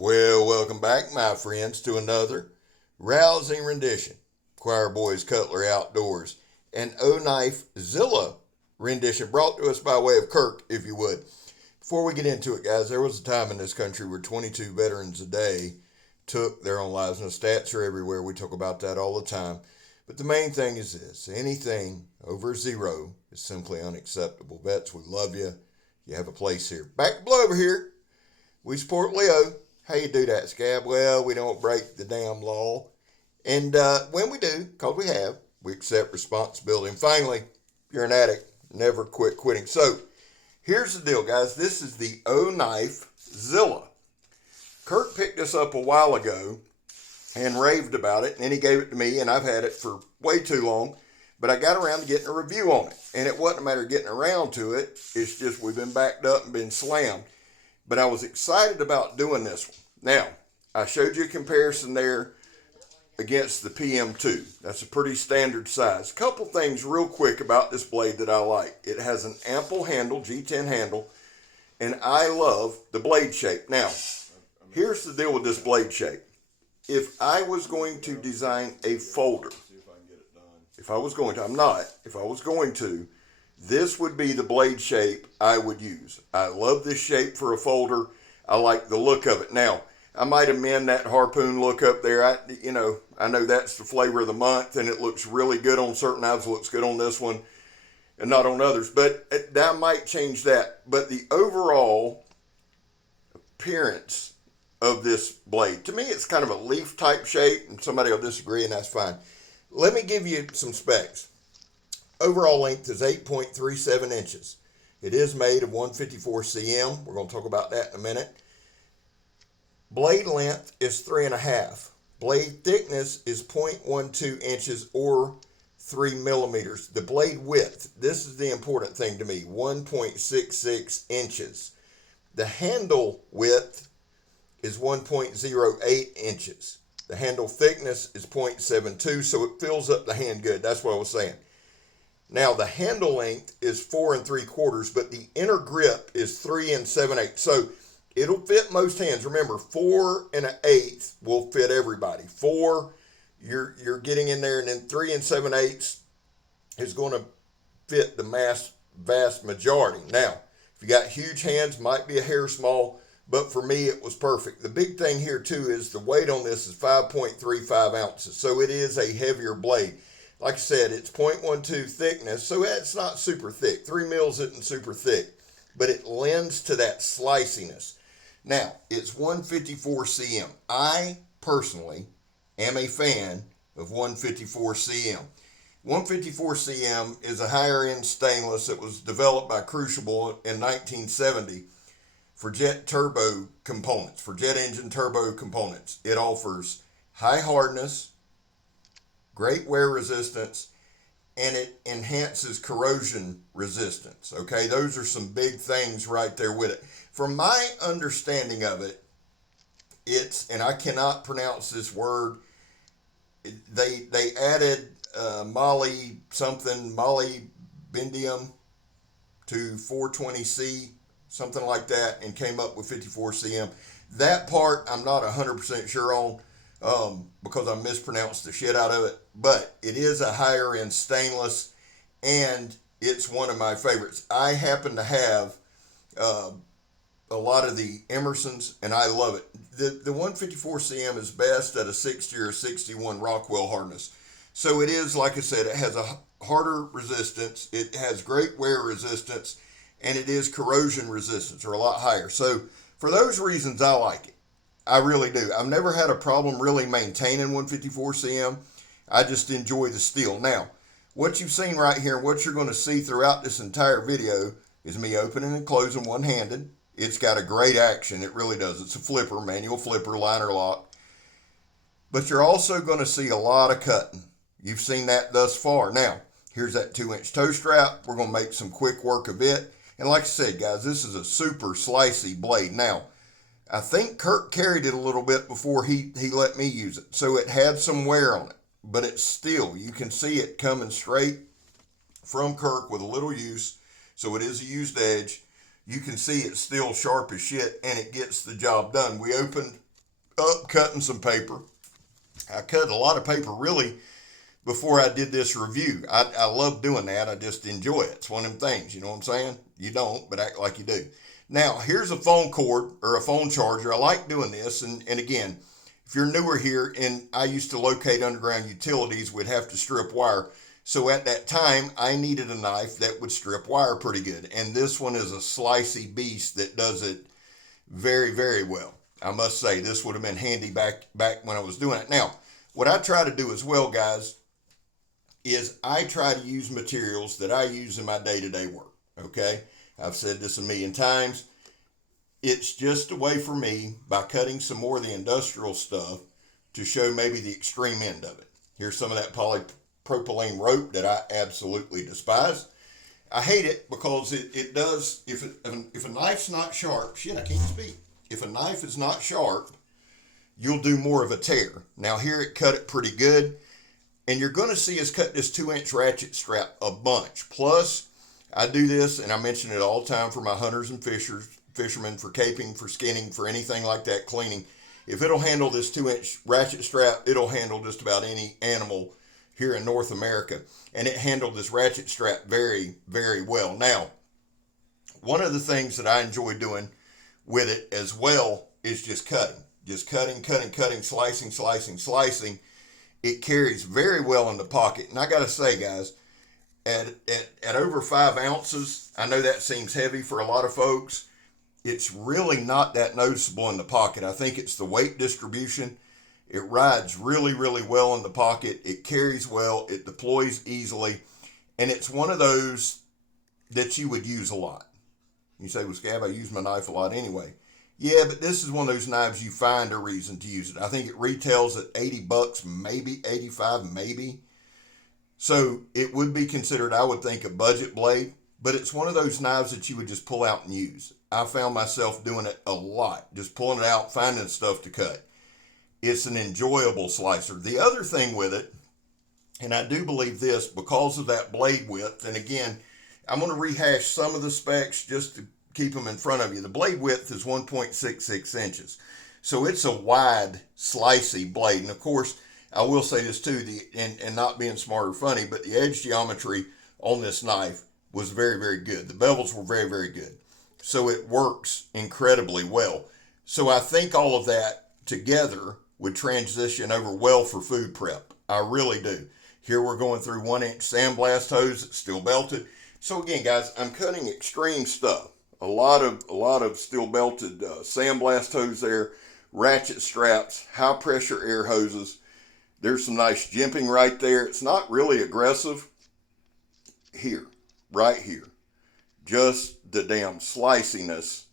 Well, welcome back, my friends, to another rousing rendition. Choir Boys Cutlery Outdoors, an O-Knife Zilla rendition brought to us by way of Kirk, if you would. Before we get into it, guys, there was a time in this country where 22 veterans a day took their own lives, and the stats are everywhere. We talk about that all the time. But the main thing is this: anything over zero is simply unacceptable. Vets, we love you. You have a place here. Back to Blue over here. We support Leo. How you do that, Scab? Well, we don't break the damn law. And when we do, because we accept responsibility. And finally, if you're an addict, never quit quitting. So, here's the deal, guys. This is the O-Knife Zilla. Kirk picked this up a while ago and raved about it. And then he gave it to me, and I've had it for way too long. But I got around to getting a review on it. And it wasn't a matter of getting around to it. It's just we've been backed up and been slammed. But I was excited about doing this one. Now, I showed you a comparison there against the PM2. That's a pretty standard size. Couple things real quick about this blade that I like. It has an ample handle, G10 handle, and I love the blade shape. Now, here's the deal with this blade shape. If I was going to design a folder, if I was going to, this would be the blade shape I would use. I love this shape for a folder. I like the look of it. Now, I might amend that harpoon look up there. I know that's the flavor of the month, and it looks really good on certain knives, looks good on this one, and not on others. But I might change that. But the overall appearance of this blade, to me, it's kind of a leaf type shape, and somebody will disagree, and that's fine. Let me give you some specs. Overall length is 8.37 inches. It is made of 154 cm. We're going to talk about that in a minute. Blade length is 3.5. Blade thickness is 0.12 inches or 3 millimeters. The blade width, this is the important thing to me, 1.66 inches. The handle width is 1.08 inches. The handle thickness is 0.72, so it fills up the hand good. That's what I was saying. Now, the handle length is 4 3/4, but the inner grip is 3 7/8. So it'll fit most hands. Remember, 4 1/8 will fit everybody. 4, you're getting in there, and then 3 7/8 is going to fit the vast majority. Now, if you got huge hands, might be a hair small, but for me, it was perfect. The big thing here, too, is the weight on this is 5.35 ounces. So it is a heavier blade. Like I said, it's 0.12 thickness, so it's not super thick. 3 mils isn't super thick, but it lends to that sliciness. Now, it's 154 cm. I personally am a fan of 154 cm. 154 cm is a higher end stainless that was developed by Crucible in 1970 for jet turbo components, for jet engine turbo components. It offers high hardness, great wear resistance, and it enhances corrosion resistance. Okay, those are some big things right there with it. From my understanding of it, and I cannot pronounce this word, they added molybdenum to 420C, something like that, and came up with 54 cm. That part I'm not 100% sure on. Because I mispronounced the shit out of it, but it is a higher end stainless, and it's one of my favorites. I happen to have a lot of the Emersons, and I love it. The 154 cm is best at a 60 or 61 Rockwell hardness. So it is, like I said, it has a harder resistance, it has great wear resistance, and it is corrosion resistance, or a lot higher. So for those reasons, I like it. I really do. I've never had a problem really maintaining 154 cm. I just enjoy the steel. Now, what you've seen right here, and what you're going to see throughout this entire video, is me opening and closing one-handed. It's got a great action. It really does. It's a flipper, manual flipper, liner lock. But you're also going to see a lot of cutting. You've seen that thus far. Now, here's that 2-inch toe strap. We're going to make some quick work of it. And like I said, guys, this is a super slicey blade. Now, I think Kirk carried it a little bit before he let me use it. So it had some wear on it, but it's still, you can see it coming straight from Kirk with a little use. So it is a used edge. You can see it's still sharp as shit, and it gets the job done. We opened up cutting some paper. I cut a lot of paper really before I did this review. I love doing that. I just enjoy it. It's one of them things, you know what I'm saying? You don't, but act like you do. Now, here's a phone cord or a phone charger. I like doing this. And again, if you're newer here, and I used to locate underground utilities, we'd have to strip wire. So at that time, I needed a knife that would strip wire pretty good. And this one is a slicey beast that does it very, very well. I must say, this would have been handy back when I was doing it. Now, what I try to do as well, guys, is I try to use materials that I use in my day-to-day work, okay? I've said this a million times. It's just a way for me, by cutting some more of the industrial stuff, to show maybe the extreme end of it. Here's some of that polypropylene rope that I absolutely despise. I hate it because it does, if a knife's not sharp, shit, I can't speak. If a knife is not sharp, you'll do more of a tear. Now here it cut it pretty good. And you're going to see us cut this 2-inch ratchet strap a bunch. Plus, I do this, and I mention it all the time for my hunters and fishermen, for caping, for skinning, for anything like that, cleaning. If it'll handle this 2-inch ratchet strap, it'll handle just about any animal here in North America. And it handled this ratchet strap very, very well. Now, one of the things that I enjoy doing with it as well is just cutting. Just cutting, slicing. It carries very well in the pocket. And I got to say, guys, at over 5 ounces, I know that seems heavy for a lot of folks. It's really not that noticeable in the pocket. I think it's the weight distribution. It rides really, really well in the pocket. It carries well. It deploys easily. And it's one of those that you would use a lot. You say, well, Scab, I use my knife a lot anyway. Yeah, but this is one of those knives you find a reason to use it. I think it retails at $80, maybe 85, maybe. So it would be considered, I would think, a budget blade, but it's one of those knives that you would just pull out and use. I found myself doing it a lot, just pulling it out, finding stuff to cut. It's an enjoyable slicer. The other thing with it, and I do believe this, because of that blade width, and again, I'm going to rehash some of the specs just to keep them in front of you. The blade width is 1.66 inches. So it's a wide, slicey blade. And of course, I will say this too, and not being smart or funny, but the edge geometry on this knife was very, very good. The bevels were very, very good. So it works incredibly well. So I think all of that together would transition over well for food prep. I really do. Here we're going through 1-inch sandblast hose that's still belted. So again, guys, I'm cutting extreme stuff. A lot of steel belted sandblast hose there, ratchet straps, high pressure air hoses. There's some nice jimping right there. It's not really aggressive. Here, right here. Just the damn sliciness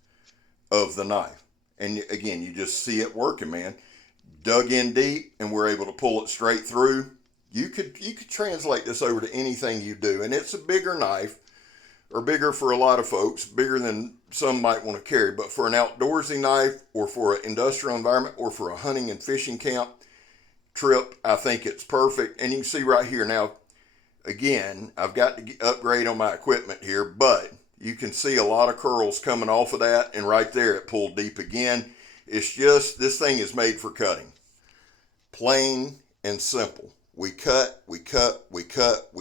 of the knife. And again, you just see it working, man. Dug in deep and we're able to pull it straight through. You could translate this over to anything you do. And it's a bigger knife, or bigger for a lot of folks, bigger than some might want to carry. But for an outdoorsy knife, or for an industrial environment, or for a hunting and fishing camp trip, I think it's perfect. And you can see right here now, again, I've got to upgrade on my equipment here, but you can see a lot of curls coming off of that, and right there it pulled deep again. It's just, this thing is made for cutting. Plain and simple. We cut, we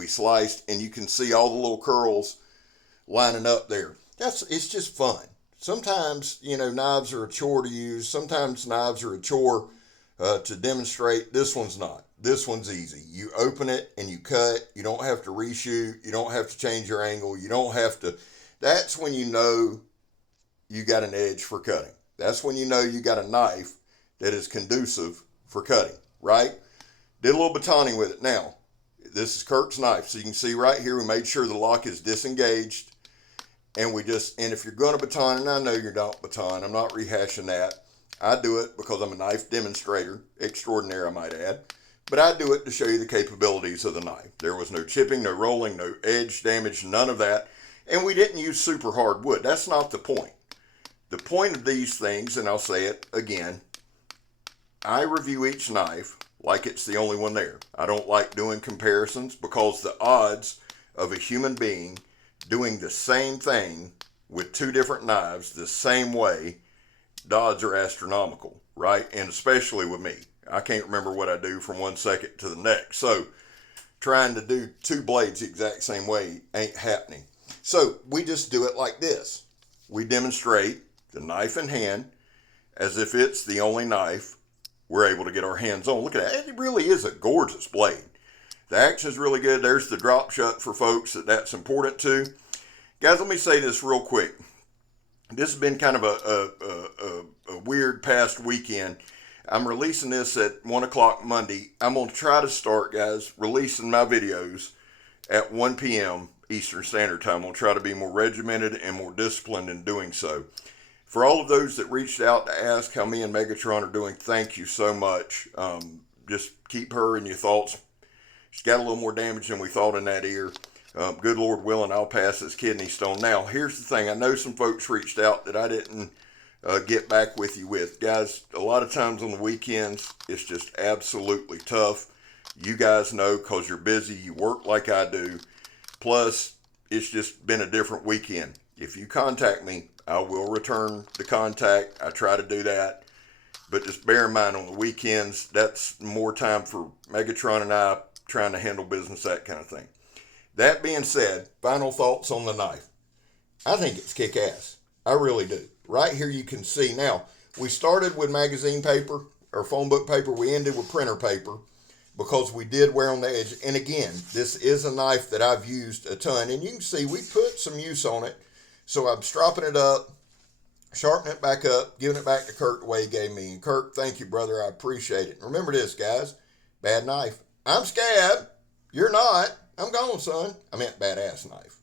sliced, and you can see all the little curls lining up there. It's just fun. Sometimes, knives are a chore to use. Sometimes knives are a chore to demonstrate. This one's not. This one's easy. You open it and you cut. You don't have to reshoot. You don't have to change your angle. You don't have to. That's when you know you got an edge for cutting. That's when you know you got a knife that is conducive for cutting, right? Did a little batoning with it. Now, this is Kirk's knife. So you can see right here, we made sure the lock is disengaged. And if you're going to baton, and I know you don't baton, I'm not rehashing that. I do it because I'm a knife demonstrator, extraordinaire I might add. But I do it to show you the capabilities of the knife. There was no chipping, no rolling, no edge damage, none of that. And we didn't use super hard wood. That's not the point. The point of these things, and I'll say it again, I review each knife like it's the only one there. I don't like doing comparisons because the odds of a human being doing the same thing with two different knives the same way, the odds are astronomical. right? And especially with me. I can't remember what I do from one second to the next. So trying to do two blades the exact same way ain't happening. So we just do it like this. We demonstrate the knife in hand as if it's the only knife we're able to get our hands on. Look at that. It really is a gorgeous blade. The action is really good. There's the drop shut for folks that's important to. Guys, let me say this real quick. This has been kind of a weird past weekend. I'm releasing this at 1 o'clock Monday. I'm going to try to start, guys, releasing my videos at 1 p.m. Eastern Standard Time. I'm going to try to be more regimented and more disciplined in doing so. For all of those that reached out to ask how me and Megatron are doing, thank you so much. Just keep her in your thoughts. She's got a little more damage than we thought in that ear. Good Lord willing, I'll pass this kidney stone. Now, here's the thing. I know some folks reached out that I didn't get back with you with. Guys, a lot of times on the weekends, it's just absolutely tough. You guys know because you're busy. You work like I do. Plus, it's just been a different weekend. If you contact me, I will return the contact. I try to do that. But just bear in mind on the weekends, that's more time for Megatron and I trying to handle business, that kind of thing. That being said, final thoughts on the knife. I think it's kick-ass. I really do. Right here you can see. Now, we started with magazine paper or phone book paper. We ended with printer paper because we did wear on the edge. And again, this is a knife that I've used a ton. And you can see we put some use on it. So I'm stropping it up, sharpening it back up, giving it back to Kirk the way he gave me. And Kirk, thank you, brother. I appreciate it. Remember this, guys. Bad knife. I'm scab. You're not. I'm gone, son. I meant badass knife.